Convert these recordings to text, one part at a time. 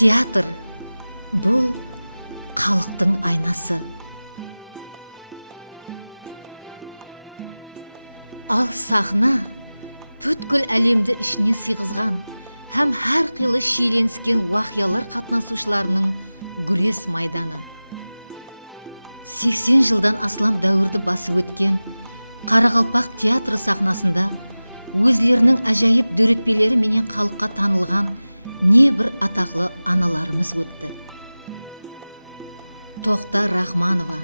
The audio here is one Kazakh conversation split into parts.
Театр бұл халықтың айнасы. Ал сахна бүткіл әлемді ішіне сыйғызған һәм һәр қилы шиеленіскен уақиялар қатынасушыларының күрес майданы. 80 жылдан аслам дәуірді басып өткен Қарақалпақ театры сахнасында өзлерінің әжайып дөретпелері менен халыққа танылған не бір атақлы аналарымыз өтті. Тоқтар Рахманова,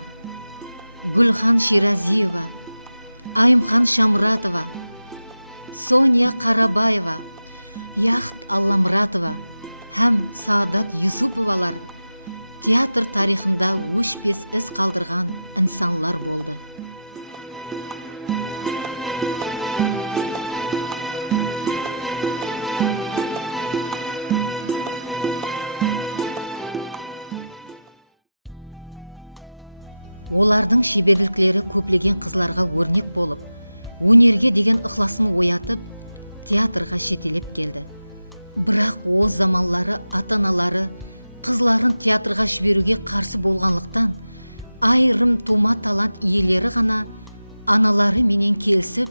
Гүлхан Ширазиева, Айымхан Шамратова, Соня Қарабаева, Яхт Алламұратова һәм Саадат Юсуповалар театр тарихында өшпес із қалдырған инсанлар болды. Олардың шеберліктері көплеген қызларға өрнек болып, өнерге деген ықыласын оятып, театрға жетелеп келді. Бірақ ол заманлары ата-аналары қызларын театрға жіберуге қарсы болғанлықтан, айрым тума талант иелері ғана аналары менен келісіп,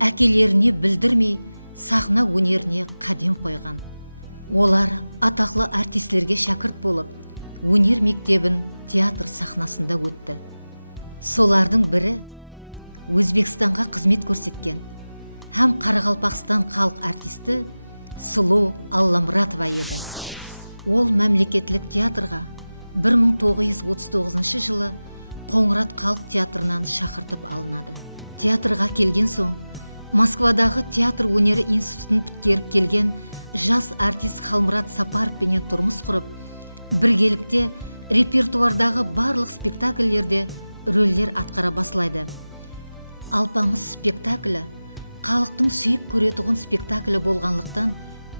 әкелеріне білдірмей сахна өнеріне қадем қойған. Олар атақлы артистлерге шәкірт болып, өнер мектебін театр сахнасында өтті. Солардың бірі Өзбекстанға қызмет көрсеткен һәм Қарақалпақстан халық артисті Сұлу Алламұратова еді. Ол мемлекеттік театрға 1939 жылы Қоңырат халық театрынан шақыртып алынады. Театрға келген соң, Москвадағы театр өнері институтын біткеріп келген жас артист Халмұрат Сапаровпенен тұрмыс құрып, біргелікте репертуардағы барлық спектакльлерде рөлдер атқара басылайды. Алпамыс спектаклі халықтың сүйіп көретұғын спектаклі болғанлықтан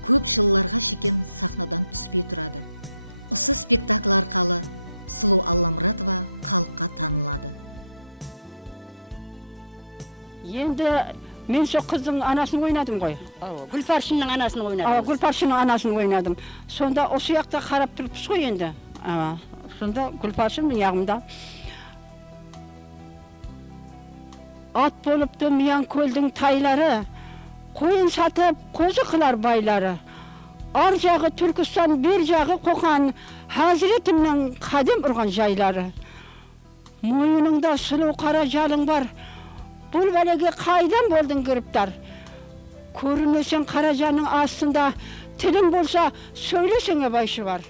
көп жылларға шекен сахнадан түспей тұрады. Осы спектакль арқалы Сұлу Алламұратова халыққа танылады. Енді мен сол қыздың анасын ойнадым ғой. Гүлпаршынның анасын ойнадым. Гүлпаршынның анасын ойнадым. Сонда осы жақта қарап тұрыппыз ғой енді. Сонда Гүлпаршын мияғымда. Ат болыпты миян көлдің тайлары, қойын сатып қозы қылар байлары. Ар жағы Түркістан, бер жағы Қоқан, Хазіретімнің қадем ұрған жайлары. Мойыныңда сұлу қара жалың бар, бұл бәлеге қайдан болдың кіріптар. Көрінесің қара жаның астында, тілің болса сөйлесіңе байшы бар.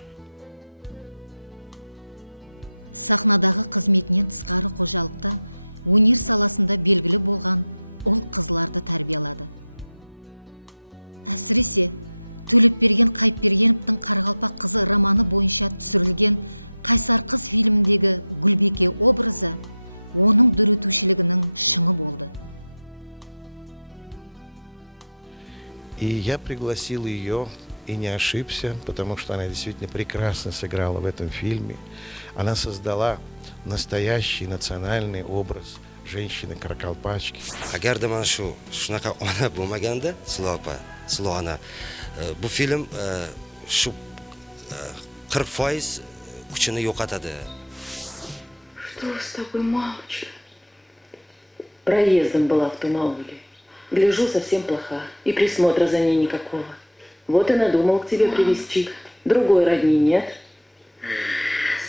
Сахнадағы қызметінен тысқары қожалықта өнер саласында белгілі болған ол қызларды тәрбиялады. Әсіресе Төлепберген Қайыпбергеновтың Қарақалпақ қызы романы бойынша түсірілген Қайсар қыз фильміндегі Гүлбеке образы оның дөретушілігінің шыңы болды. И я пригласил ее и не ошибся, потому что она действительно прекрасно сыграла в этом фильме. Она создала настоящий национальный образ женщины-каракалпачки. Agar da mana shunaqa ona bo'lmaganda, Сұлу ona, bu film shu 40% kuchini yo'qotadi. Что с тобой, мамочка? Проездом была в Тунауле. Гляжу, совсем плоха, и присмотра за ней никакого. Вот и надумал к тебе привезти. Другой родни нет.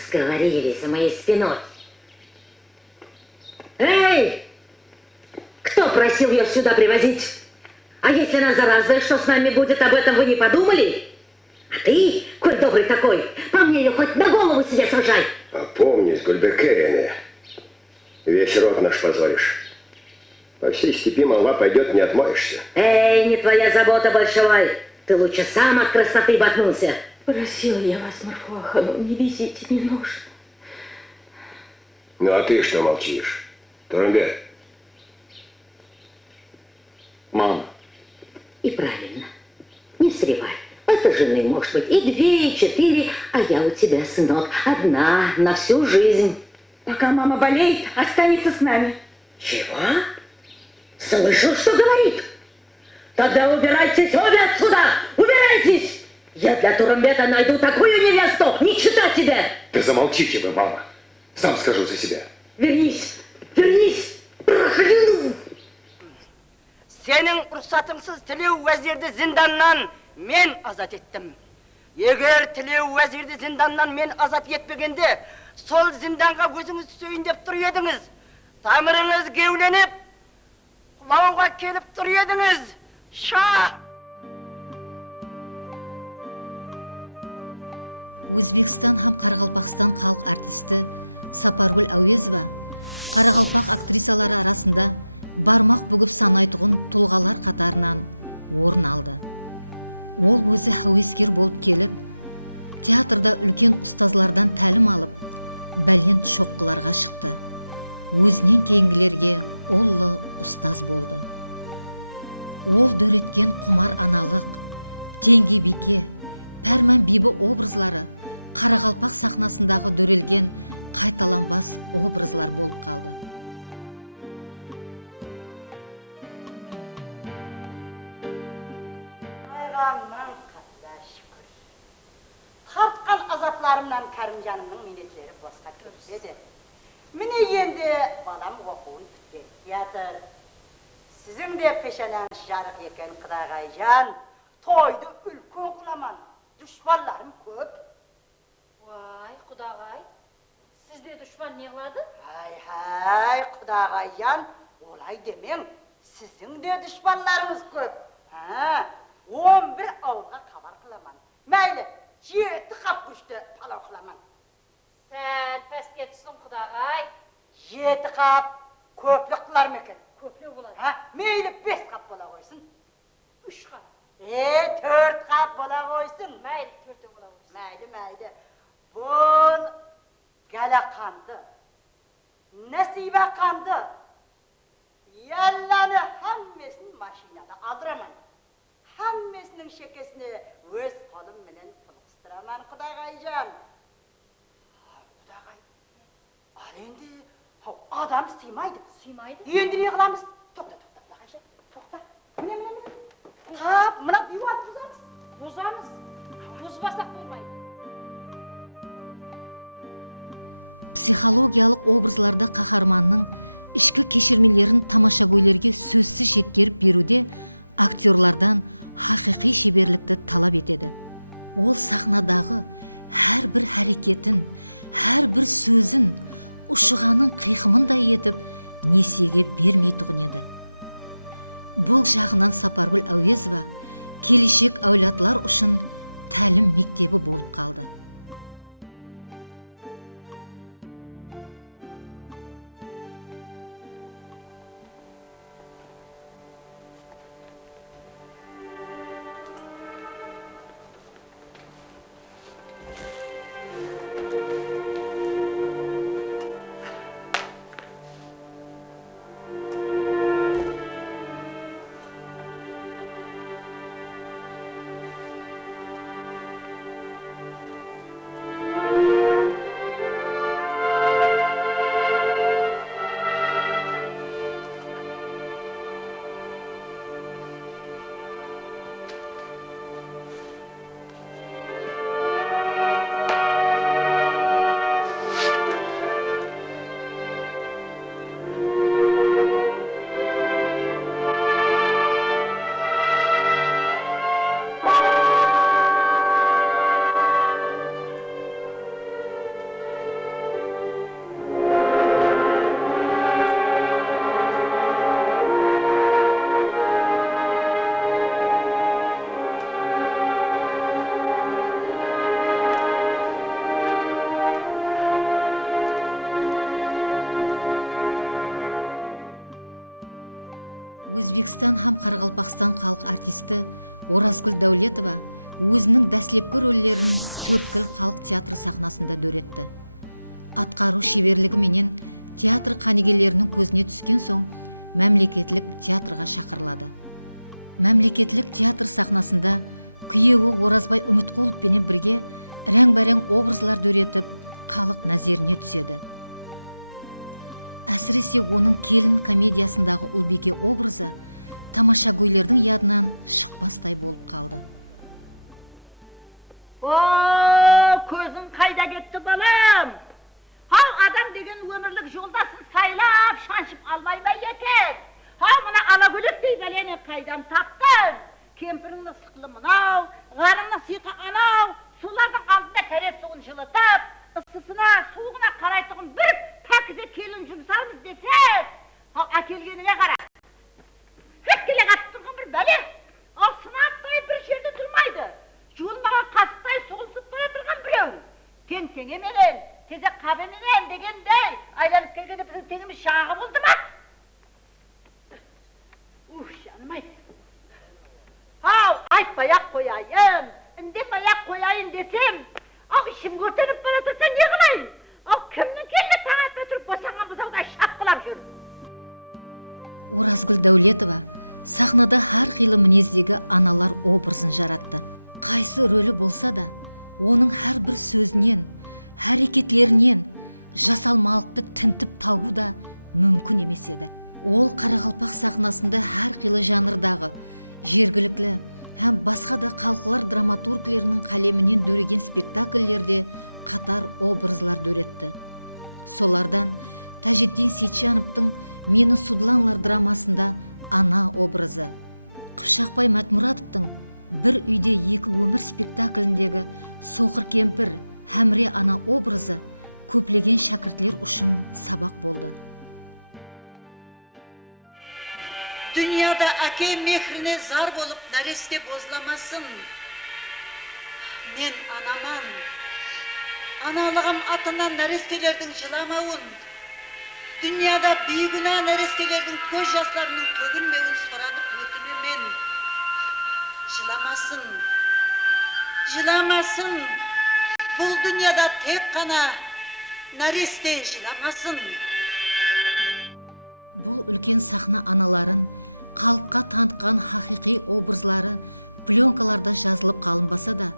Сговорились за моей спиной. Эй! Кто просил ее сюда привозить? А если она заразная, что с нами будет, об этом вы не подумали? А ты, коль добрый такой, по мне ее хоть на голову себе сажай. Опомнись, Гульбекерине. Весь род наш позоришь. По всей степи молва пойдет, не отмоешься. Эй, не твоя забота, большевой. Ты лучше сам от красоты ботнулся. Просила я вас, Марфуахану, не везите мне нож. Ну а ты что молчишь? Турумбе. Мама. И правильно. Не встревай. Это жены может быть и 2, и 4, а я у тебя, сынок, одна на всю жизнь. Пока мама болеет, останется с нами. Чего? Слышу, что говорит. Тогда убирайтесь обе отсюда! Убирайтесь! Я для Турумбета найду такую невесту, не читать тебе! Да замолчите вы, мама. Сам скажу за себя. Вернись, вернись, прокляну! Senin ruhsatыңсыз Тілеу уәзирді зинданнан мен азат еттім. Егер Тілеу уәзирді зинданнан мен азат етпегенде, сол зинданға өзіңіз түсейін деп тұр едіңіз. Тамырыңыз кеуленіп, құлауға келіп тұр едіңіз. Ша! Өзбекстан һәм Қарақалпақстан халық артисті Сапаргүл Әуезова Қарақалпақ актрисалары арасында бармақ бүгіп санайтұғын тұлғалар қатарынан орын алды. Ол өзі әуескер болып келіп, театрда үлкен ұстазлардан тәлім алып, бәлен шоққыларға шықты. Өзінен кейінгілерге оллы ұстаз болды. Ол дөреткен құмар аналық, теңге бике, пәрмән бибі образлары Қарақалпақ сахнасындағы дөрелген қайталанбас образлар болып қалды. Ayğamdan qatla şükür. Tartqan azaplarımdan Kərimcanımның minnetlері босқа көпседі. Mine endi balam оқуын бүткен театр. Sizin de peşeneniz жарық екен Құдағайжан. Toydu үлкен қыламан. Düşmanlarım көп. Vay Құдағай, sizde düşman ne qılады? Hay Құдағайжан, olay demeң. Sizin de düşmanlarınız көп. 11 avga xabar qılaman. Mayli, 7 qap güçtü palav qılaman. Sen pəsке düşsün Құдағай. 7 qap köplük qılar mekin. Köplük болады. Mayli 5 qap bola qoysun. 3 qap. 4 qap bola qoysun. Mayli 4 bola qoysun. Mayli. Bol gala qandı. Nasiba qandı. Yallanı hammesini maşinada aldıraman. Hammesinin şekesini öz kolum bilen pulqıstıraman Құдағайжан. Құдағай, ал енді адам сыймайды. Енді не қыламыз? Тоқта, Құдағайжан, тоқта. Міне. Тап, мына бүйуат бұзамыз. Бұзамыз. Бұзбасақ болмайды. Психологиялық образларда қаһарманның ішкі кешірмелерін тамашагөйлерге сөзсіз жеткеріп беруде актерлардан хақиқи шеберлікті талап етеді. Ол сахнадағы әрбір әрекетін, әрбір сөзін ұшығаның қиқымындай етіп несиеге бермейтұғын еді. Бұл жағынан Сапаргүл Әуезова келешек әулатлар үшін тәлім мектебі болып қалды. Өзбекстан һәм Қарақалпақстан халық артисті Оразгүл Дәулетова өзінің дәслепкі рөллерін Төрткіл халық театры сахнасында дөретті. Атқару шеберлігі менен театр қанегелерінің көзіне түскен соң мәмлекетлік театрға шақырылады. Мәмлекетлік театр сахнасында күйеуі Оразбай Үмітқұловпенен бірге рәң-бәрең образлар дөретіп, халық назеріне түседі. Әсіресе оның келін комедиясындағы Ұлбике образы тамашагөйлердің ядынан шықпастай болып қалды. Көзің қайда кетті балам? Хау адам деген өмірлік жолдасын сайлап, шаншып алмай ма екен? Хау мына алакөлектей бәлені қайдан таптың? Кемпіріңнің сықылы мынау, ғарыңның сиқы анау, сулардың алдында тәреп суын жылытып, ыстысына, суығына қарайтұғын бір пәкізе келін жұмсармыз десек, хау әкелгеніне қара. Хеткеле қатып тұрған бір бәле, ал сынаптай бір жерде тұрмайды. Жуылмаған қасықтай соғылсып бара тұрған біреу. Тең еменен, тезек қабеменен дегендей, айланып келгенде біздің теңіміз шағы болды ма? Жаным-ай. Ау, айтпай-ақ қояйын, үндемей-ақ қояйын десем, ау, ішім өртеніп бара тұрса не қылайын? Ау, кімнің келді таң атпай тұрып босанған бұзаудай шапқылап жүр? Оразгүл Дәулетова сахнада әрқилы мінездегі аналар образын жаратты. Қайсы рөлі болса да, оның әрбір сөзінен, әрекетлерінен жасалмалықты тінтіп тағу да мүмкін емес еді. Ол Қарақалпақ сахнасында әрқилы жанрдағы жергілікті һәм басқа да халықлар драматурглерінің қалемінен дөреген спектакльлерде қатар образлар дөретті. Солардан Тәжетдин Сейтжановтың «Мені судылаңлар» драмасында ана образы, Қыпшақбай Мәтмұратовтың «Бір үйде екі өмір» спектакліндегі соқыр кемпір Хәмре ана образы көплеген шәкіртлер үшін сабақ болды. Dünyada әке мехріне зар болып нәресте бозламасын. Мен анаман, аналығым атынан нәрестелердің жыламауын, dünyada бейгүнә нәрестелердің көз жастарының төгілмеуін сұранып өтінемен. Жыламасын, жыламасын, бұл dünyada тек қана нәресте жыламасын. Бұл үлкен сахна аналарын халыққа танытқан хақиқи образлары пленкаларда жазылып қалынбаса да,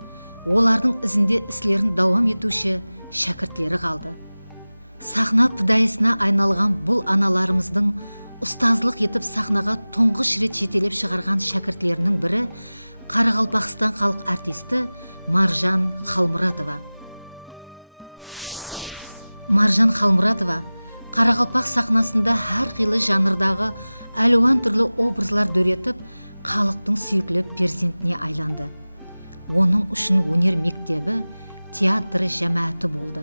олардың ізінде іслерін давам етуші шәкіртлері қалды. Сахна пүдайысына айналған бұл аналарымыздың ұстазлық етіп сахнаға тұңғыш рет жетелеп шығарған шәкіртлерінің бірі Қарақалпақстан халық артисті Маржан Халмұратова. Маржан Халмұратова Қарақалпақ сахнасында әрқилы жанрдағы әлуан түрлі образлар дөретіп, халықтың сүйікілі перзентіне айланды. Оның үшін өнер мектебі, театры жәмәті болды.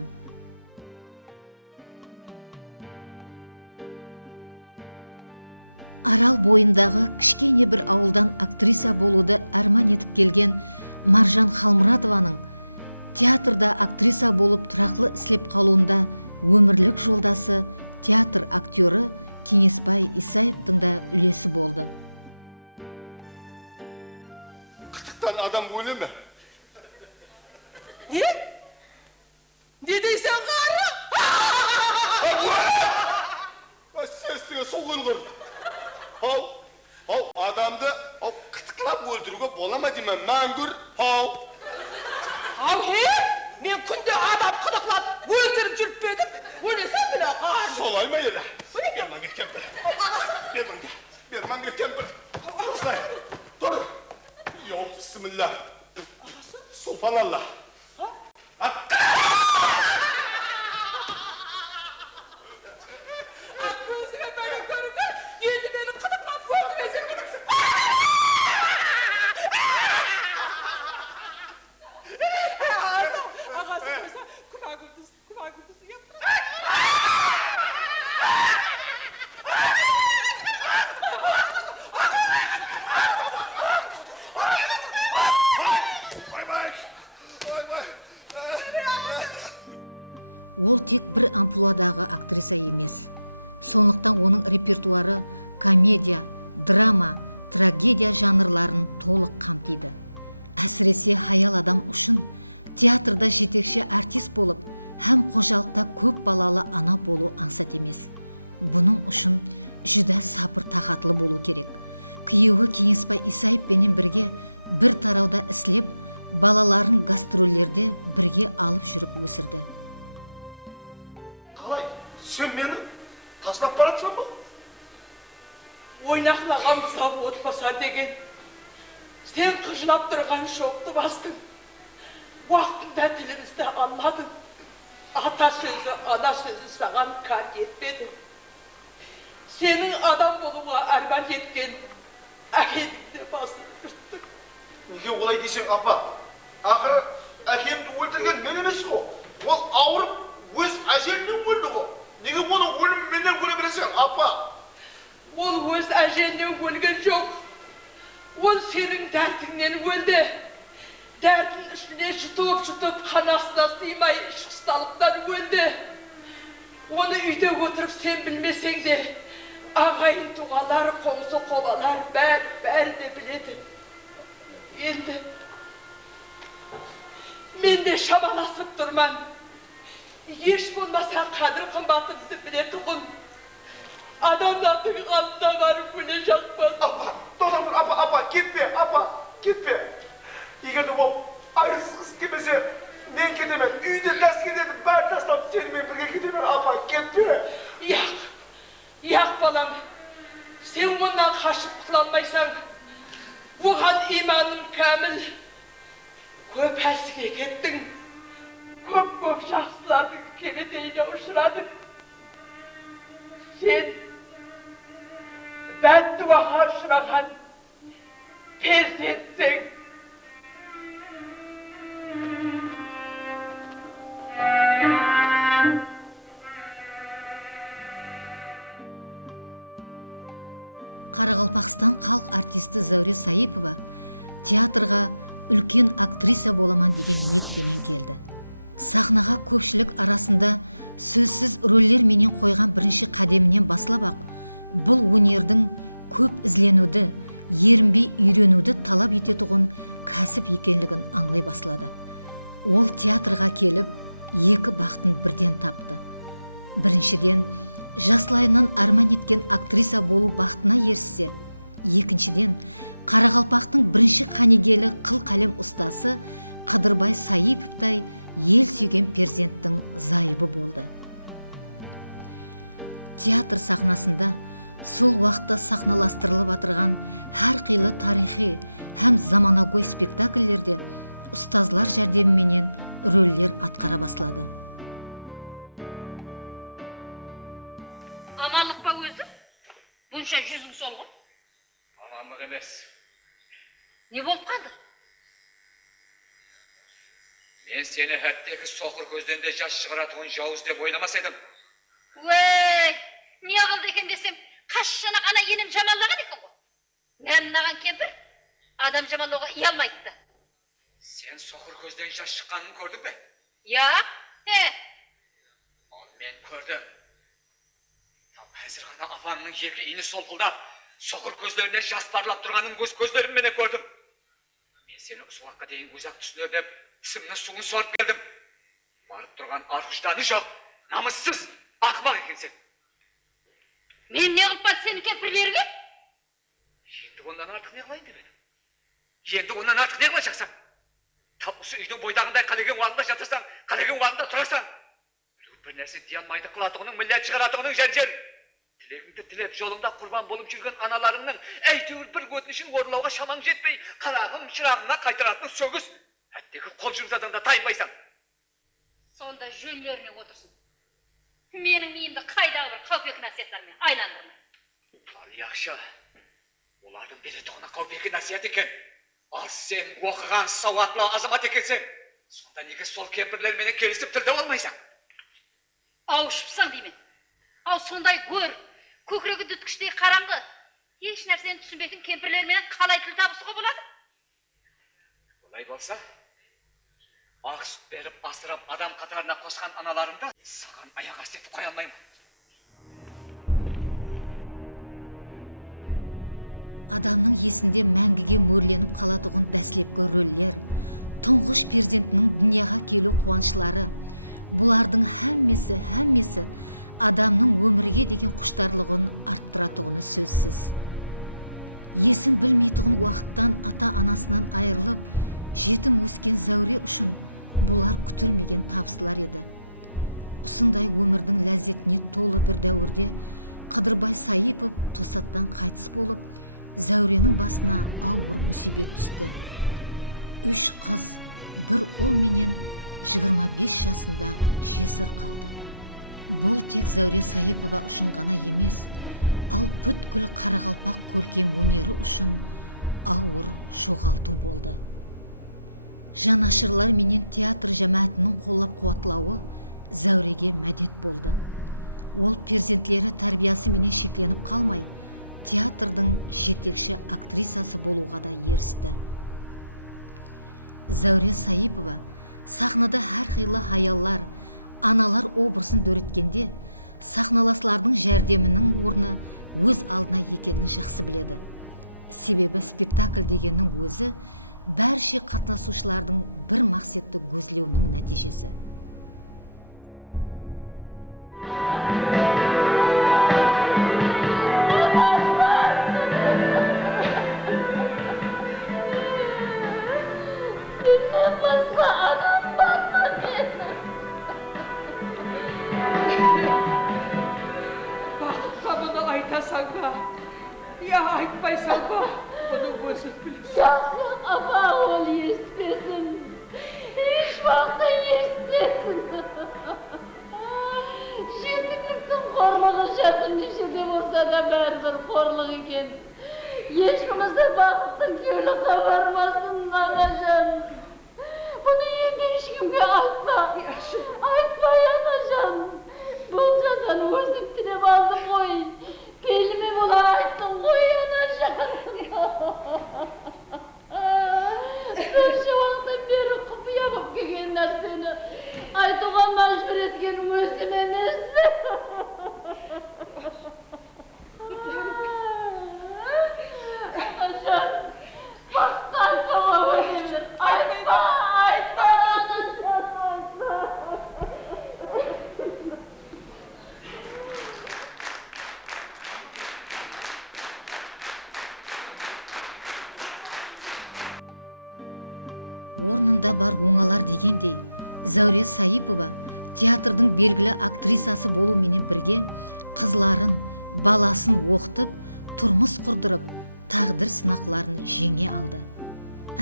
Арал бойындағы кішкене бір ауылдан актриса болуды арман етіп келген Маржан Халмұратованың театрда актриса болып тұрақлы іслеп қалуында өмірлік жолдасы театр актері Кеңесбай Исаевтың да үлесі болды. Қытықтан адам өлі ме? Не? Не дейсен қары? Сестіге сол қылғыр. Адамды қытықлап өлтіруге бола ма деймін, мәңгүр. Мен күнде адам қытықлап өлтіріп жүріп бедім. Өлесен біле қар. Солай ма елі? Берман кемпір. Берман кемпір. Осылай, тұр. Йоу, бісміллә. Субханалла. Көзіме бәлі көрінді, енді мені қытықлап өлтіресен бедім. Ағасы қойса, күнә күрдісі епті. Ол тек бір амплуадағы актриса емес. Сондықтан оның репертуары комедия, драма, трагедия жанрларын толық қамтиды. Әсіресе хаял адам үшін театрда жетекші артист болып, һәм қожалықта көп балалы ана болу аңсат емес. Бұның үшін жүдә сабыр тақатлы болу керек. Күйеуі Кеңесбай Исаевпенен бірге бір тарауда іслеп, балаларын гастроллерде бірге алып жүріп өсірді. Қалай, сен мені таслап баратсың ба? Ойнақлаған завод баса деген, сен қыжылап тұрған шоқты бастың. Vaktinde dilimizde anladın. Ata sözü, ana sözü sana kart etmedi. Senin adam oluma armağan etken akidinde basını kırttık. Неге олай дейсің, апа? Ақыры әкемді өлтірген мен емес қой. Ол ауырып, өз әжелінен өлді ғой. Неге оны өлім менен көре бересің, апа? Ол өз әжеңнен өлген жоқ. Ол сенің дәртіңнен өлді. Дәртін ішіне жұтып қанасына сыймай шықсталықтан өлді. Оны үйде отырып сен білмесең де, ағайын туғалар, қоңсы қобалар бәрі де біледі. Енді мен де шамаласып тұрман. Еш болмаса қадір қымбатымды біле тұғын. Адамдардың қасына барып өле жақпас. Апа, тоқтап тұр, апа, кетпе, апа, кетпе. Егер де ол айырылысқысы келмесе, мен кетемін. Үйде дәскерлерді бәрі тастап, сенімен бірге кетемін, апа, кетпе. Яқ балам, сен онdan қашып құтыла алмайсаң, оған иманым кәміл. Көп әлсіге кеттің, көп жақсылардың кебетейіне ұшырадың. Сен бәттуаға ұшыраған перзентсің. Қарақалпақстан халық артисті Зәуре Саипова театрға үлкен актриса боламан деген ниетпенен келді. Сахнаға көпшілік арасында сөзсіз рөлдер менен қойған бірінші қадемінен басылап ақ, бұл өнердің көп ізленуді, ерінбей үйренуді талап ететұғын кәсіп екенлігін аңлай басылады. Ол театрға келіп, екі бақытын бірден тапты. Біріншіден, жаслайынан арман еткен актриса болу бақытына ерсісе, екіншіден, Қарақалпақтың бірінші қанегелі қыл қалем ұстасы Қадырбай Саиповтай ел сүйген перзенттің зайыбы болды. Театр сахнасында сол уақытта сахналастырылып атырған әр қилы тарихи һәм заманауи спектакльлерде ұстазлар жәрдеміменен рөлдер атқара басылады. Аманлық па өзі? Бұнша жүзің сол ғой? Аманлық емес. Не болып қалды? Мен сені әттегі соқыр көзденде жас шығаратуын жауыз деп ойламасайдым. Өй, не қылды екен десем, қашшана ана енім жамаллаған екен ғой. Нәмінаған кемпір, адам жамалуға иялмайды. Сен соқыр көзден жас шыққанын көрдің бе? Я? Ал мен көрдім. Әзір ғана апаңның екі иіні солқылдап, соқыр көздеріне жас парлап тұрғанын көздерім менен көрдім. Мен сені ұзуаққа дейін өзақ түсінердеп, тісімнің суын сорып келдім. Барып тұрған арғыжданы жоқ, намыссыз, ақымақ екенсің. Мен не қылып бат сені кемпірлерге? Енді ондан артық не қылайын деп едім. Енді ондан артық не қылашақсың? Тап осы үйдің бойдағындай қалеген уағында жатырсаң, қалеген уағында тұрасаң. Бір нәрсе дей алмайды қылатығының, милләт шығаратығының жән-жән. Тілегіңді тілеп, жолыңда құрбан болып жүрген аналарыңның әйтеуір бір өтінішін орындауға шамаң жетпей, қарағым шырағына қайтаратын сөгіс. Әттегі қол жұмсадан да тайынбайсың. Сонда жөнлеріне отырсын. Менің миымды қайдағы бір қауіпек насияттармен айландырма. Ал яқшы, олардың беретіғына қауіпек насият екен. Ал сен оқыған сауатлы азамат екенсің. Сонда неге сол кемпірлерменен келісіп тілді болмайсың? Ауышыпсың деймін. Ал сондай көр, көкірегі дүткіштей қараңғы. Еш нәрсені түсінбейтін кемпірлермен қалай тіл табысуға болады? Олай болса, ақ сүт беріп асырап адам қатарына қосқан аналарымды саған аяқ астетіп қоя алмаймын. Адамның есінде мәңгіге мөрленіп қалатұғын дәслепкі рөллер, тұңғыш перзентінің дүнияға келу қуаншылары, бұлардың әммесі адамның өмірге деген құштарлығын арттыратұғыны сөзсіз. Есін білмейтұғын уақыттан ата-анасынан айырылып, жетім өскен Зәуре үшін бұлар күтілмеген табысылар еді. Осындай өмірдің ләззетіне толы бір дәуірде Қадырбай Саипов тосаттан қайтыс болып, Зәуренің басына ауыр мүсибет түсті. 3 қыз, бір ұл менен 25 жасында жесір қалды. Бұл тек Зәуре Сайыпова үшін ғана емес, ал бүткіл Қарақалпақ көркем өнері үшін ауыр жоғалту болды. Жанашырлар менен театр жәмәтінің қолап қуатлауы Зәуреге мәдет болды. Ол перзентлері тәрбиясы менен шекленіп қалмай, театрдың жетекші актрисасы болуға да ерісті. Зәуре Сайыпова сахнада әрқилы хаяллар, аналар образын дөреткенде, сахналаслардың жәрдемінің орны өз алдына екенін жақсы біледі. Себебі спектакль дегеннің өзі бәрше қатынасушылардың бір мақсатты көздеуінің нәтижесі. Бақытқа бұны айтасаң ба, я айтпайсаң ба, бұны өзі білесің. Жақсы, апа, ол естпесін. Еш вақытта естпесін. Жетімліктің қорлығы жасым нешеде болса да бәрібір қорлық екен. Ешкімізді бақыттың көлі қабармасын, ағажан. Бұны енді ешкімге айтпа. Айтпай, ағажан. Бұл жазаны өзім тілеп алдым ғой. Келіме бола айттың ғой, ағажан. Бірші уақыттан бері құпия болып келген нәрсені айтуға мәжбүр еткен өзім емес. Ағажан, бақытқа айтпаға өтемір. Айтпа, айтпа, ағажан, айтпа. Орнында бар оңалар дегендей, Зәуре Сайыпова театрдың белгілі актрисасы болу менен бірге қызларын, баласын оқытып, тұрмыс құрдырып, тағдыр сынақларын жеңе алды.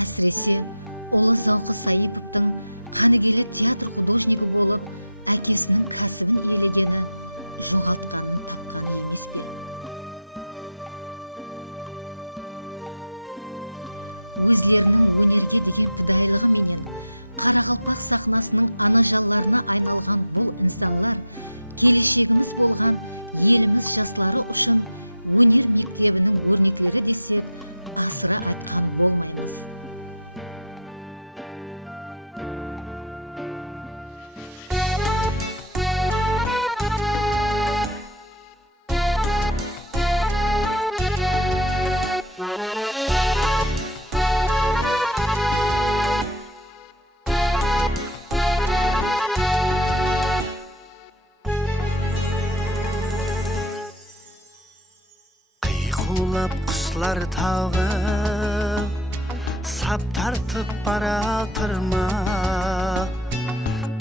Әсіресе ұлы Зауқы Сайыповтың қанігелі театр художнигі болып, әкесінің кәсібін иелегені, жоғалтқанын тапқаны емес пе? Өзлерінің өнерге деген пыдайлығы менен Қарақалпақ сахнасының анажалларына айналған бұл инсанлар келешегіміз болған еліміз жастары үшін өнер мектебінің өрнеклері десек, асыра айтқан болмаймыз. Құслар тағы сап тартып бара тұрма,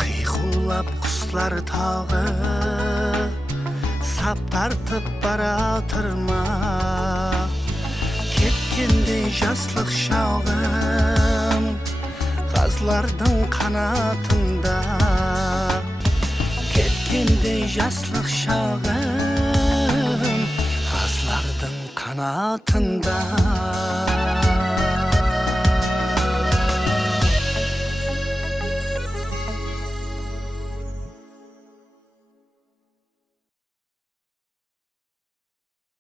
қиқулап құслар тағы сап тартып бара тұрма. Кеткенде жаслық шағым қазлардың қанатында, кеткенде жаслық шағым қазлардың қанатында.